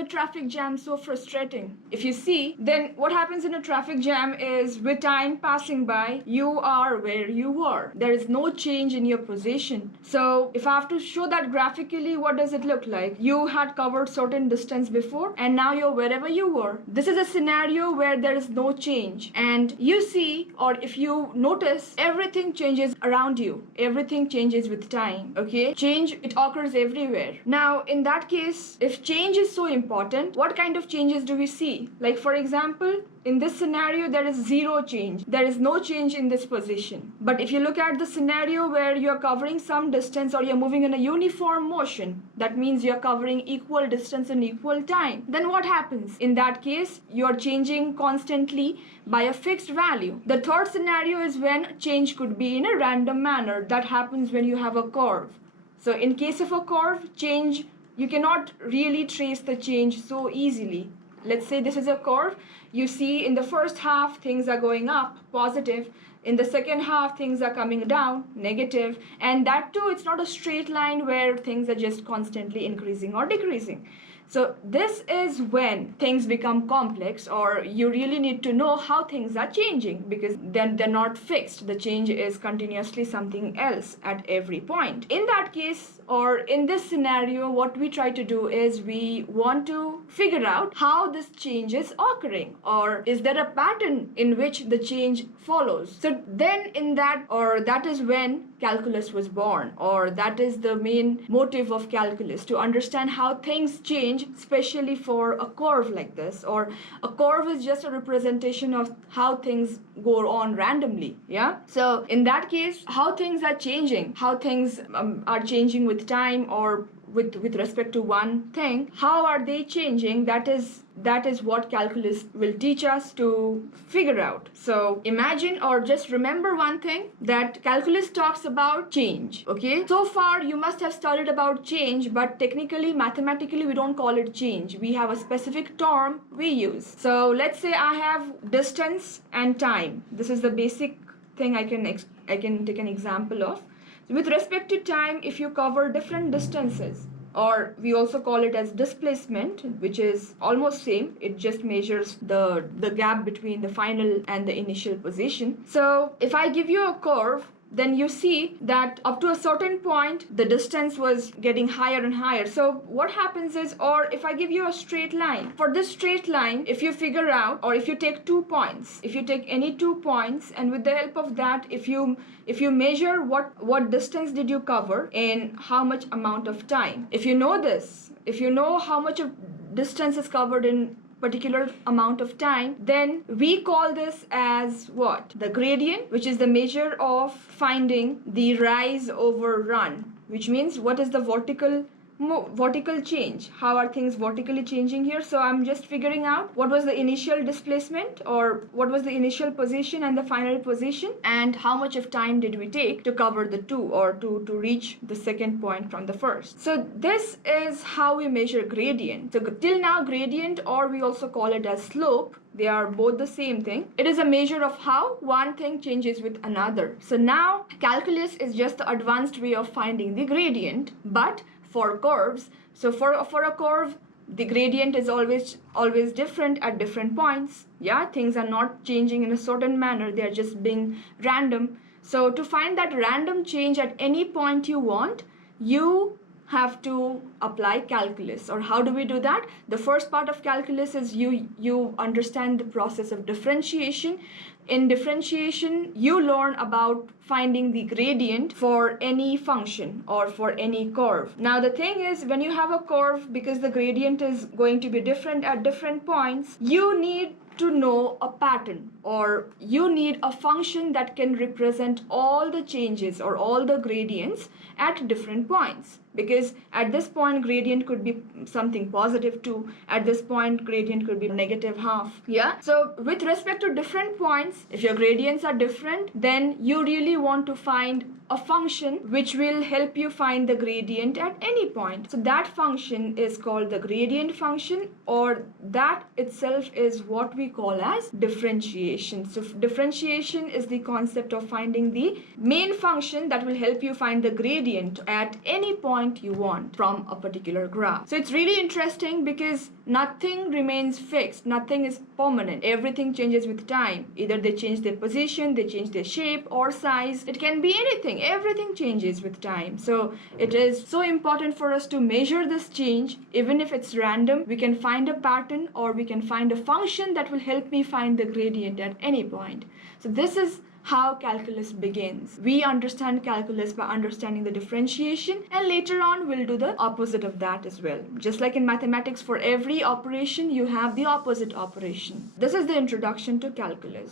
a traffic jam so frustrating? If you see, then what happens in a traffic jam is with time passing by, you are where you were. There is no change in your position. So if I have to show that graphically, what does it look like? You had covered certain distance before and now you're wherever you were. This is a scenario where there is no change. And you see, or if you notice, everything changes around you. Everything changes with time, okay? Change, it occurs everywhere. Now, in that case, if change is so important, what kind of changes do we see? Like, for example, in this scenario, there is zero change. There is no change in this position. But if you look at the scenario where you're covering some distance or you're moving in a uniform motion, that means you're covering equal distance in equal time. Then what happens? In that case, you're changing constantly by a fixed value. The third scenario is when change could be in a random manner. That happens when you have a curve. So in case of a curve, change, you cannot really trace the change so easily. Let's say this is a curve. You see in the first half, things are going up, positive. In the second half, things are coming down, negative. And that too, it's not a straight line where things are just constantly increasing or decreasing. So this is when things become complex, or you really need to know how things are changing, because then they're not fixed. The change is continuously something else at every point. In that case, or in this scenario, what we try to do is we want to figure out how this change is occurring, or is there a pattern in which the change follows. So then in that, or that is when calculus was born, or that is the main motive of calculus, to understand how things change, especially for a curve like this. Or a curve is just a representation of how things go on randomly. Yeah, so in that case, how things are changing, how things are changing with time, or with respect to one thing, how are they changing? That is what calculus will teach us to figure out. So imagine, or just remember one thing, that calculus talks about change, okay? So far you must have studied about change, but technically, mathematically, we don't call it change. We have a specific term we use. So let's say I have distance and time. This is the basic thing I can take an example of. With respect to time, if you cover different distances, or we also call it as displacement, which is almost same, it just measures the gap between the final and the initial position. So if I give you a curve, then you see that up to a certain point, the distance was getting higher and higher. So what happens is, or if I give you a straight line, for this straight line, if you figure out, or if you take 2 points, if you take any 2 points, and with the help of that, if you measure what distance did you cover in how much amount of time, if you know this, if you know how much of distance is covered in particular amount of time, then we call this as what? The gradient, which is the measure of finding the rise over run, which means what is the vertical change, how are things vertically changing here. So I'm just figuring out what was the initial displacement, or what was the initial position and the final position, and how much of time did we take to cover the two, or to reach the second point from the first. So this is how we measure gradient. So till now, gradient, or we also call it as slope, they are both the same thing. It is a measure of how one thing changes with another. So now calculus is just the advanced way of finding the gradient, but for curves. So for a curve, the gradient is always different at different points. Yeah, things are not changing in a certain manner, they are just being random. So to find that random change at any point you want, you have to apply calculus. Or how do we do that? The first part of calculus is you understand the process of differentiation. In differentiation, you learn about finding the gradient for any function or for any curve. Now the thing is, when you have a curve, because the gradient is going to be different at different points, you need to know a pattern, or you need a function that can represent all the changes or all the gradients at different points. Because at this point, gradient could be something positive 2. At this point, gradient could be negative half. Yeah. So with respect to different points, if your gradients are different, then you really want to find a function which will help you find the gradient at any point. So that function is called the gradient function, or that itself is what we call as differentiation. differentiation. So differentiation is the concept of finding the main function that will help you find the gradient at any point you want from a particular graph. So it's really interesting because nothing remains fixed, nothing is permanent. Everything changes with time. Either they change their position, they change their shape or size. It can be anything. Everything changes with time. So it is so important for us to measure this change. Even if it's random, we can find a pattern or we can find a function that will help me find the gradient at any point. So this is how calculus begins. We understand calculus by understanding the differentiation, and later on we'll do the opposite of that as well. Just like in mathematics, for every operation you have the opposite operation. This is the introduction to calculus.